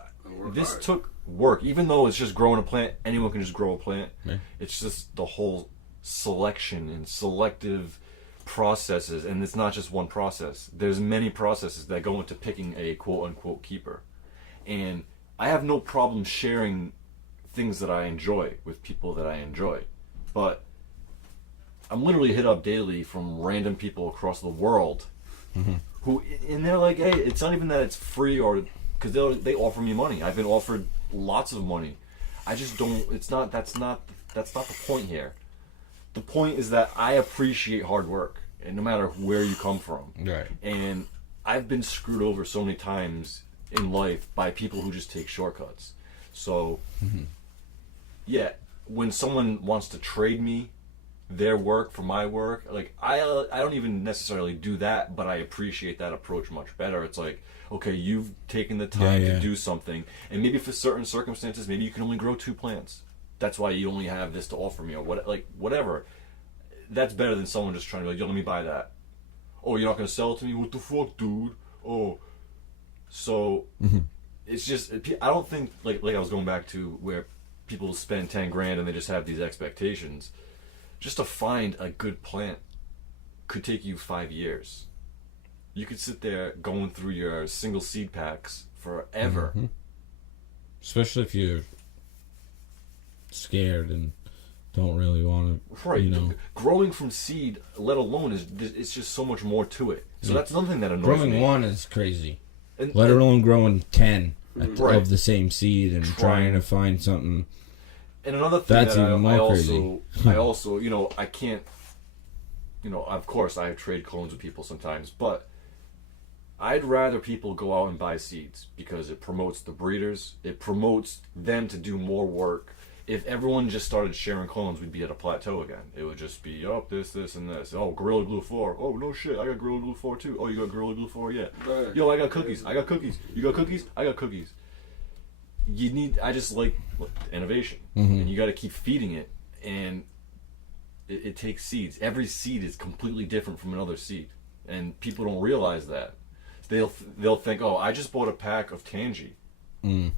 this hard. took work. Even though it's just growing a plant, anyone can just grow a plant. Yeah. It's just the whole selection and selective processes, and it's not just one process. There's many processes that go into picking a quote-unquote keeper, and I have no problem sharing things that I enjoy with people that I enjoy, but I'm literally hit up daily from random people across the world who, and they're like, hey, it's not even that it's free, or because they offer me money. I've been offered lots of money. I just don't. That's not the point here. The point is that I appreciate hard work, and no matter where you come from. Right. And I've been screwed over so many times in life by people who just take shortcuts. So, yeah, when someone wants to trade me their work for my work, like, I don't even necessarily do that, but I appreciate that approach much better. It's like, okay, you've taken the time Yeah, yeah. to do something, and maybe for certain circumstances, maybe you can only grow 2 plants. That's why you only have this to offer me, or whatever. That's better than someone just trying to be like, yo, let me buy that. Oh, you're not gonna sell it to me? What the fuck, dude? Oh, so it's just, I don't think, like I was going back to where people spend 10 grand and they just have these expectations. Just to find a good plant could take you 5 years. You could sit there going through your single seed packs forever. Especially if you're scared and don't really want to, Right. Growing from seed, let alone, it's just so much more to it. So that's another thing that annoys growing me. one is crazy. And, Let alone growing 10 Right. of the same seed and trying to find something. And another thing That's that even more I crazy. also, I can't, of course I trade clones with people sometimes, but I'd rather people go out and buy seeds because it promotes the breeders. It promotes them to do more work. If everyone just started sharing clones, we'd be at a plateau again. It would just be, oh, this, and this. Oh, Gorilla Glue 4. Oh, no shit, I got Gorilla Glue 4 too. Oh, you got Gorilla Glue 4? Yeah. Right. Yo, I got cookies. I got cookies. You got cookies? I got cookies. I just like innovation. And you got to keep feeding it. And It takes seeds. Every seed is completely different from another seed, and people don't realize that. They'll think, oh, I just bought a pack of Tangy.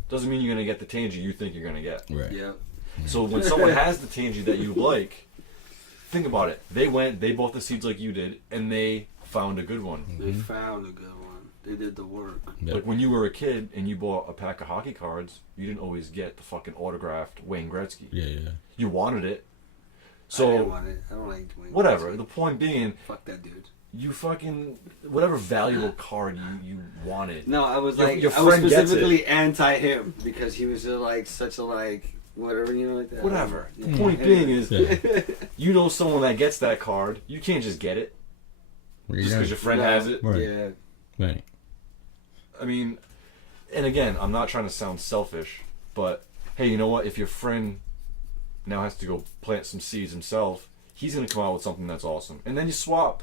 Doesn't mean you're gonna get the Tangy you think you're gonna get. Right. Yeah. So when someone has the Tangy that you like, think about it. They bought the seeds like you did, and they found a good one. They found a good one. They did the work. Yep. Like when you were a kid and you bought a pack of hockey cards, you didn't always get the fucking autographed Wayne Gretzky. Yeah. You wanted it. I didn't So want it. I don't like doing whatever. this. The point being, Fuck that dude. you fucking whatever valuable card you wanted. No, I was Your- like, your I was friend gets specifically anti him because he was like such a like whatever, you know, like that. Whatever. Yeah. The point being is, Yeah. you know someone that gets that card. You can't just get it just because your friend No. has it. Right. Yeah. Right. I mean, and again, I'm not trying to sound selfish, but hey, you know what? If your friend now has to go plant some seeds himself, he's going to come out with something that's awesome. And then you swap.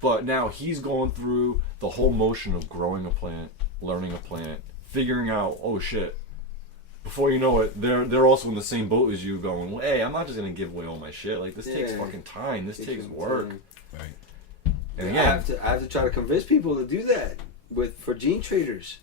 But now he's going through the whole motion of growing a plant, learning a plant, figuring out, oh shit. Before you know it, they're also in the same boat as you going, well, hey, I'm not just going to give away all my shit. Like, this takes Yeah. fucking time. This It takes can work. turn. Right. And I again, have to try to convince people to do that for gene traders.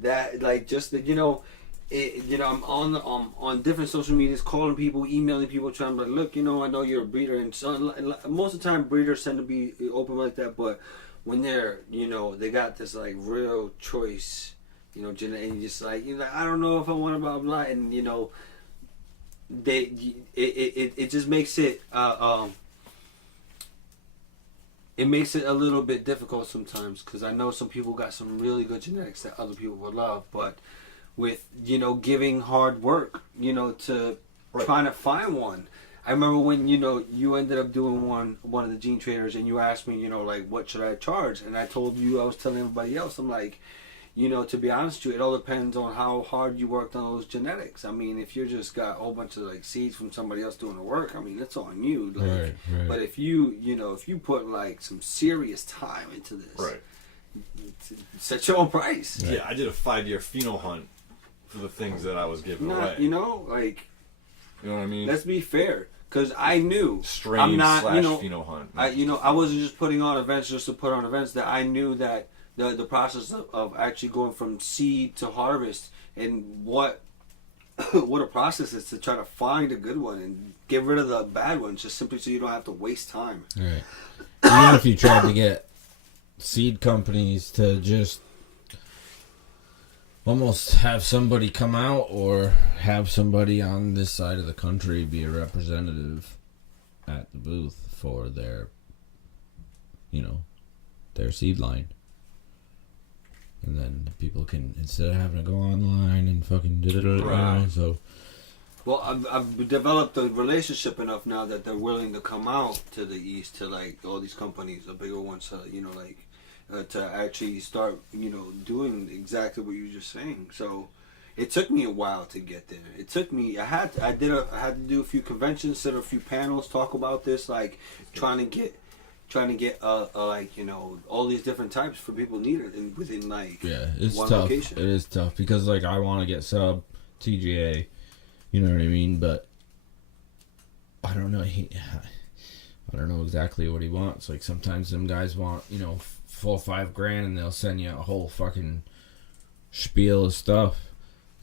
That like just that I'm on different social medias, calling people, emailing people, trying to be like, look, I know you're a breeder, and so most of the time breeders tend to be open like that, but when they're they got this like real choice, genetic, and you just like I don't know if I want to blah blah, and it just makes it it makes it a little bit difficult sometimes because I know some people got some really good genetics that other people would love, but with giving hard work to Right. trying to find one. I remember when you ended up doing one of the gene traders, and you asked me like what should I charge, and I told you, I was telling everybody else, I'm like, to be honest with you, it all depends on how hard you worked on those genetics. I mean, if you just got a whole bunch of like seeds from somebody else doing the work, I mean, it's on you. Like, Right. but if you put like some serious time into this, right. set your own price. Right. Yeah, I did a 5-year pheno hunt for the things that I was giving away. Like, You know what I mean? let's be fair, because I knew Strain I'm not, slash pheno hunt. I wasn't just putting on events just to put on events. That I knew that the process of actually going from seed to harvest, and what a process is to try to find a good one and get rid of the bad ones, just simply so you don't have to waste time. Right. Even if you tried to get seed companies to just almost have somebody come out, or have somebody on this side of the country be a representative at the booth for their their seed line. And then people can, instead of having to go online and fucking Right. so Well, I've developed a relationship enough now that they're willing to come out to the east to like all these companies, the bigger ones, to actually start, doing exactly what you were just saying. So it took me a while to get there. It took me. I had to do a few conventions, sit a few panels, talk about this, like trying to get all these different types for people needed and within like yeah, it's one tough. location. It is tough because like I want to get sub TGA, you know what I mean, but I don't know. I don't know exactly what he wants. Like sometimes them guys want full $5,000 and they'll send you a whole fucking spiel of stuff,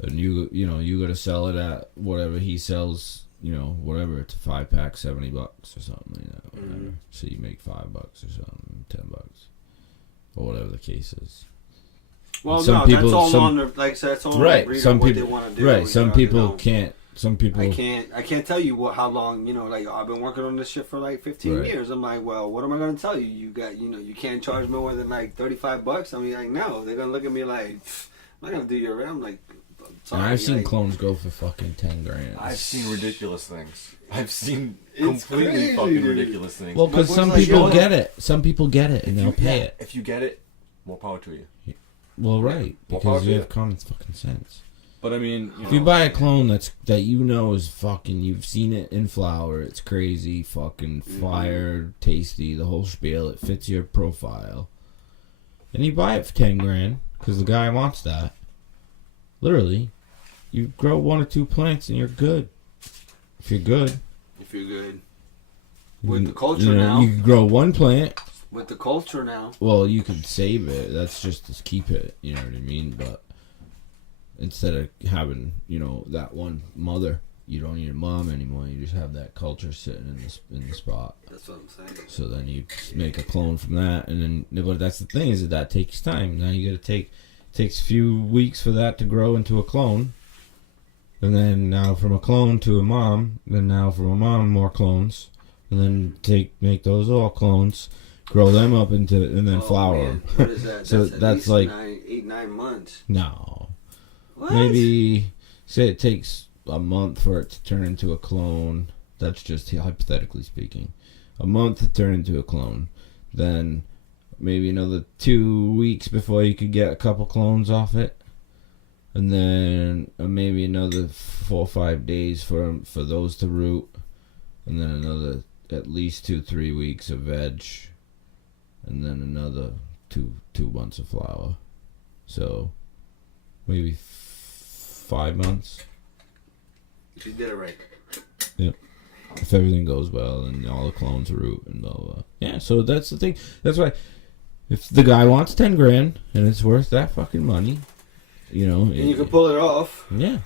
and you gotta sell it at whatever he sells. Whatever, it's a 5-pack, $70 or something, whatever. Mm-hmm. So you make $5 or something, $10, or whatever the case is. Well, Some no, people- that's all some- on the like I said, that's all on Right, the breeder, some what people, they want to do. right. Some people can't. Some people, I can't tell you how long, like I've been working on this shit for like 15 Right. years. I'm like, well, what am I going to tell you? You got, you can't charge more than like $35. I mean, like, no, they're going to look at me like, "Pfft, I'm not going to do you around. I'm like, and sorry. I've seen like, clones go for fucking $10,000. I've seen ridiculous things. I've seen It's completely crazy, fucking dude. ridiculous things. Well, because My some boy's like, people yo, get it. Some people get it and they'll pay it. If you get it, more power to you. Well, right, Well, power because to you you. have common fucking sense. But I mean, If you buy a clone that is fucking, you've seen it in flower, it's crazy, fucking fire, tasty, the whole spiel, it fits your profile, and you buy it for $10,000 because the guy wants that. Literally, you grow 1 or 2 plants and you're good. If you're good, if you're good. With the culture you know, now. you could grow one plant. With the culture now. Well, you could save it. That's just to keep it. You know what I mean? But instead of having, you know, that one mother, you don't need a mom anymore. You just have that culture sitting in the spot. That's what I'm saying. So then you make a clone from that, and then but that's the thing is that takes time. Now you got to takes a few weeks for that to grow into a clone, and then now from a clone to a mom, then now from a mom more clones, and then make those all clones, grow them up into and then flower man. them. What is that? So at that's least like 9 months. No, What? maybe say it takes a month for it to turn into a clone. That's just hypothetically speaking. A month to turn into a clone. Then maybe another 2 weeks before you could get a couple clones off it. And then maybe another 4 or 5 days for those to root. And then another at least 2-3 weeks of veg. And then another two months of flower. So maybe 5 months. You did it right. Yep. If everything goes well and all the clones root and blah, blah, blah. Yeah, so that's the thing. That's why if the guy wants 10 grand and it's worth that fucking money, you know. And you can pull it off. Yeah.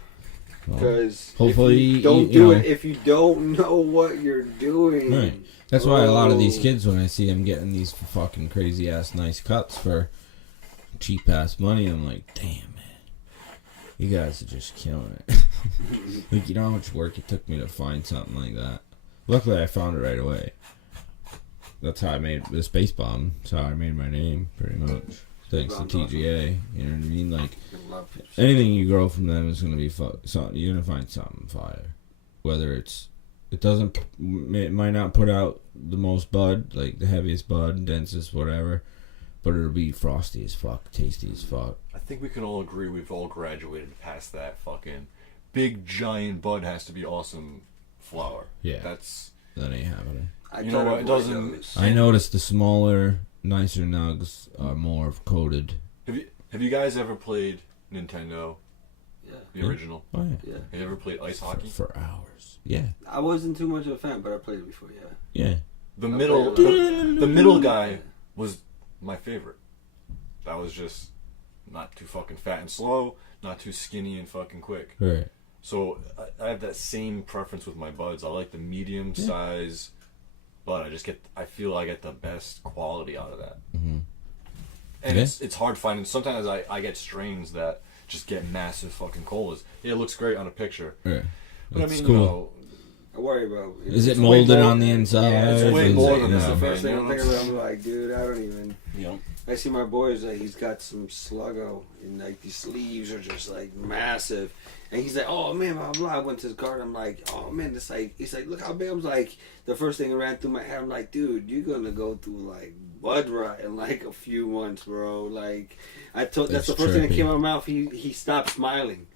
Well, Because hopefully if you don't you do know, it if you don't know what you're doing. Right. That's why a lot of these Oh. kids, when I see them getting these fucking crazy ass nice cuts for cheap ass money, I'm like, damn, man, you guys are just killing it. Like, you know how much work it took me to find something like that. Luckily, I found it right away. That's how I made the Space Bomb. That's how I made my name, pretty much. Thanks to TGA. You know what I mean? Like, anything you grow from them is gonna be you're gonna find something fire. Whether it might not put out the most bud, like the heaviest bud, densest, whatever, but it'll be frosty as fuck, tasty as fuck. I think we can all agree we've all graduated past that fucking big giant bud has to be awesome flower. Yeah. That's That ain't happening. You know what, it doesn't- I noticed the smaller, nicer nugs are more coated. Have you guys ever played Nintendo? Yeah. The Yeah. original? Oh yeah. Yeah. Have you ever played ice hockey? For hours. Yeah. I wasn't too much of a fan, but I played it before, yeah. Yeah. The I middle played it. the middle guy was my favorite. That was just not too fucking fat and slow, not too skinny and fucking quick. Right. So I have that same preference with my buds. I like the medium size, but I feel I get the best quality out of that. Mm-hmm. And Yeah. it's hard finding. Sometimes I get strains that just get massive fucking colas. Yeah, it looks great on a picture, Right. but That's I mean, cool. you know, I worry about Is it it's way molded more- on the inside? Yeah, it's way Is more it, than you that's know, the first thing you I'm know, thinking about. I'm like, dude, I don't even. you know, I see my boys like he's got some sluggo and like these sleeves are just like massive, and he's like, oh man, blah blah. I went to his garden. I'm like, oh man, it's like he's like, look how big. I was like, the first thing that ran through my head. I'm like, dude, you're gonna go through like bud rot in like a few months, bro. Like that's That's the first thing that trippy. came out of my mouth. He stopped smiling.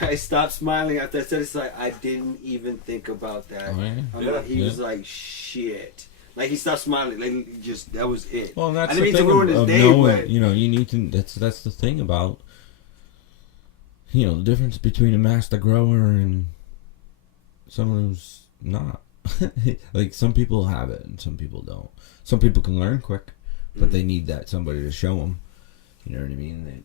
I stopped smiling after I said it's like I didn't even think about that. Oh, yeah? I'm Yeah. like, he Yeah. was like, shit. Like he stopped smiling. Like he just that was it. Well, and that's I the didn't mean thing to ruin his of day, knowing, but you know, you need to. That's the thing about, you know, the difference between a master grower and someone who's not. Like some people have it and some people don't. Some people can learn quick, but they need that somebody to show them. You know what I mean?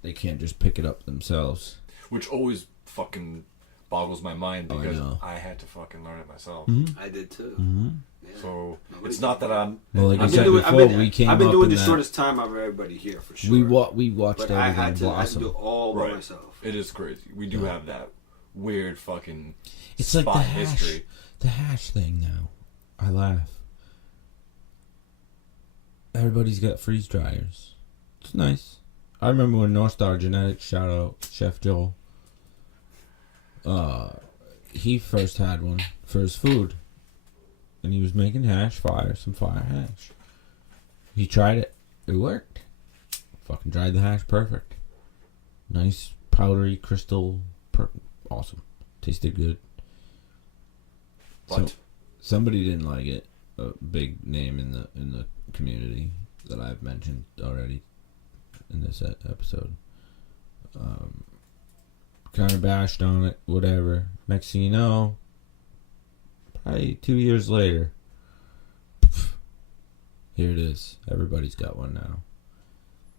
They can't just pick it up themselves. which always fucking boggles my mind Oh, I because know. I had to fucking learn it myself. I did too. Mm-hmm. Yeah. So Nobody it's not that I'm. Well, like I I've said been doing, before, we came I've been up doing in the that- shortest time out of everybody here for sure. We watched but I everything had to blossom. do it all by Right. myself. It is crazy. We do have that weird fucking It's like spot the hash, history. the hash thing now. I laugh. Everybody's got freeze dryers. It's nice. I remember when North Star Genetics, shout out Chef Joel. He first had one for his food, and he was making some fire hash. He tried it. It worked. Fucking dried the hash perfect. Nice powdery crystal, awesome. Tasted good. But So, somebody didn't like it. A big name in the community that I've mentioned already in this episode. Kind of bashed on it, whatever. Next thing you know, 2 years later, here it is. Everybody's got one now.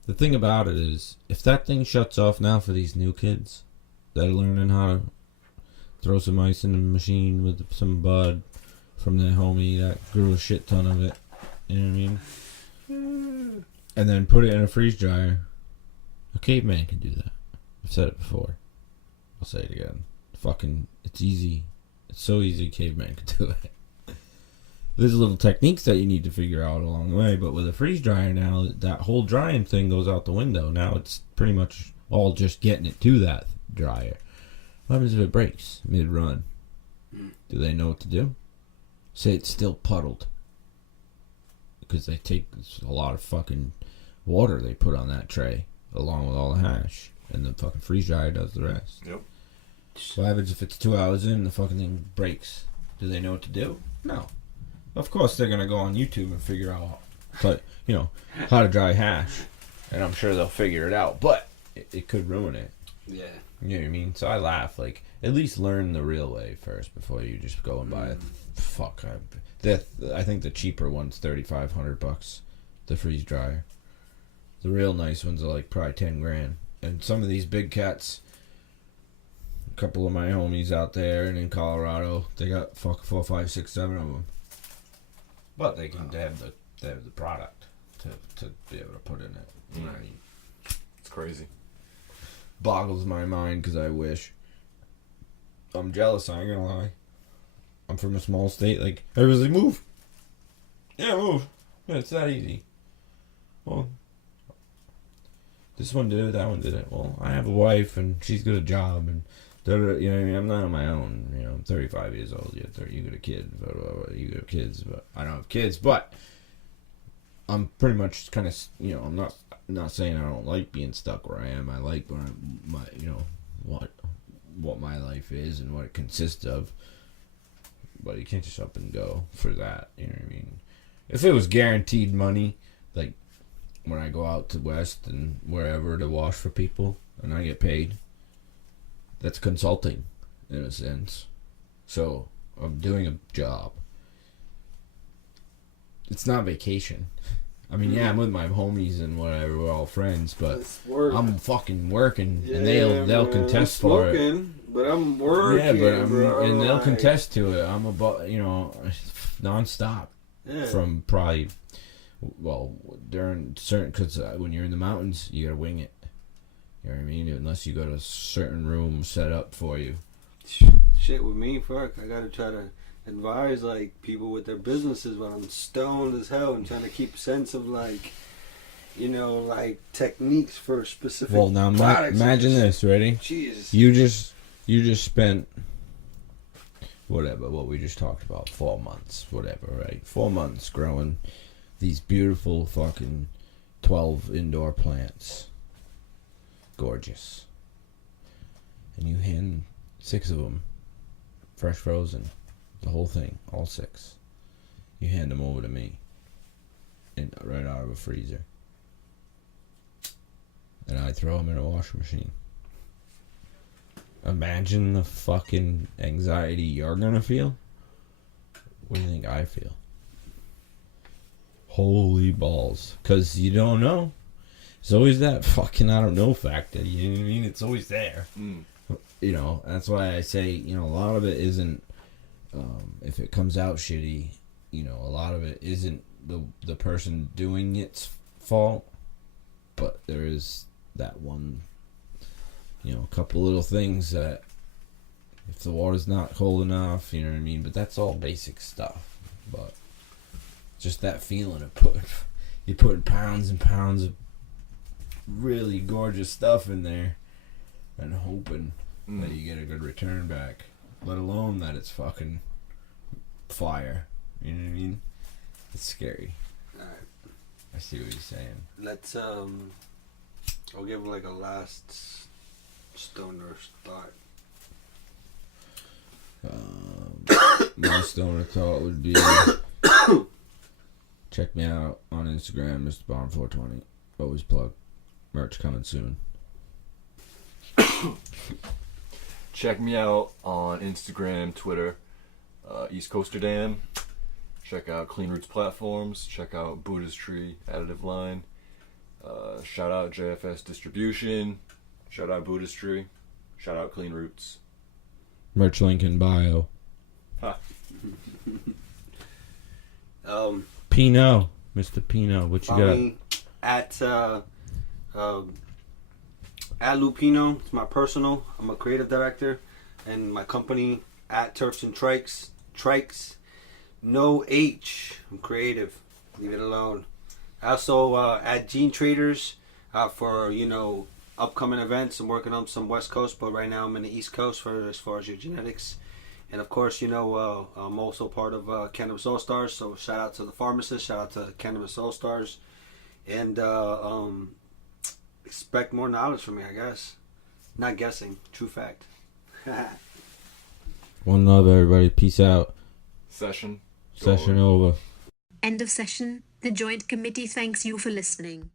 The thing about it is, if that thing shuts off now for these new kids that are learning how to throw some ice in the machine with some bud from their homie that grew a shit ton of it, you know what I mean? And then put it in a freeze dryer. A caveman can do that. I've said it before. I'll say it again. It's easy. It's so easy, caveman can do it. There's little techniques that you need to figure out along the way, but with a freeze dryer now, that whole drying thing goes out the window. Now it's pretty much all just getting it to that dryer. What happens if it breaks mid-run? Do they know what to do? Say it's still puddled. Because they take a lot of fucking water they put on that tray, along with all the hash. And the fucking freeze dryer does the rest. Yep. What happens if it's 2 hours in and the fucking thing breaks? Do they know what to do? No. Of course they're gonna go on YouTube and figure out, how to dry hash, and I'm sure they'll figure it out. But it could ruin it. Yeah. You know what I mean? So I laugh. Like, at least learn the real way first before you just go and buy it. I think the cheaper one's $3,500. The freeze dryer. The real nice ones are like probably $10,000. And some of these big cats. A couple of my homies out there and in Colorado, they got 4, 5, 6, 7 of them. But they have the product to be able to put in it. You know what I mean? It's crazy. Boggles my mind because I wish. I'm jealous, I ain't gonna lie. I'm from a small state, like, everybody's like, move! Yeah, move! Yeah, it's that easy. Well, this one did it, that one did it. Well, I have a wife and she's got a job and you know what I mean? I'm not on my own. You know, I'm 35 years old. You got a kid. You got kids, but I don't have kids. But I'm pretty much kind of, I'm not saying I don't like being stuck where I am. I like what my life is and what it consists of. But you can't just up and go for that. You know what I mean? If it was guaranteed money, like when I go out to West and wherever to wash for people and I get paid. That's consulting, in a sense. So, I'm doing a job. It's not vacation. I mean, yeah, I'm with my homies and whatever, we're all friends, but I'm fucking working, and they'll contest for it. But I'm working, yeah, bro. And they'll contest to it. I'm about, nonstop. Yeah. From probably, during certain, because when you're in the mountains, you gotta wing it. You know what I mean? Unless you got a certain room set up for you. Shit with me, fuck. I gotta try to advise like people with their businesses, but I'm stoned as hell and trying to keep sense of like techniques for specific. Well, now imagine this, ready? Jesus. You just spent what we just talked about, 4 months, whatever, right? 4 months growing these beautiful fucking 12 indoor plants. Gorgeous. And you hand 6 of them, fresh frozen, the whole thing, all 6. You hand them over to me, right out of a freezer. And I throw them in a washing machine. Imagine the fucking anxiety you're gonna feel. What do you think I feel? Holy balls. Because you don't know. It's always that fucking I don't know factor. You know what I mean? It's always there. That's why I say, a lot of it isn't, if it comes out shitty, a lot of it isn't the person doing it's fault. But there is that one, a couple little things that, if the water's not cold enough, you know what I mean? But that's all basic stuff. But just that feeling of you're putting pounds and pounds of really gorgeous stuff in there and hoping that you get a good return back, let alone that it's fucking fire. You know what I mean? It's scary. Alright. I see what you're saying. Let's I'll give like a last stoner thought. My stoner thought would be check me out on Instagram, Mr. Bond 420. Always plug. Merch coming soon. Check me out on Instagram, Twitter, East Coasterdam. Check out Clean Roots Platforms. Check out Buddha's Tree Additive Line. Shout out JFS Distribution. Shout out Buddha's Tree. Shout out Clean Roots. Merch link in bio. Ha. Pino. Mr. Pino, what you Follow got? me at Lupino. It's my personal. I'm a creative director, and my company at Turks and Trikes. Trikes, no H. I'm creative. Leave it alone. Also at Gene Traders for upcoming events. I'm working on some West Coast, but right now I'm in the East Coast for as far as your genetics. And of course, I'm also part of Cannabis All Stars. So shout out to the pharmacists. Shout out to Cannabis All Stars. And expect more knowledge from me, I guess. Not guessing. True fact. One love, everybody. Peace out. Session Session over. End of session. The Joint Committee thanks you for listening.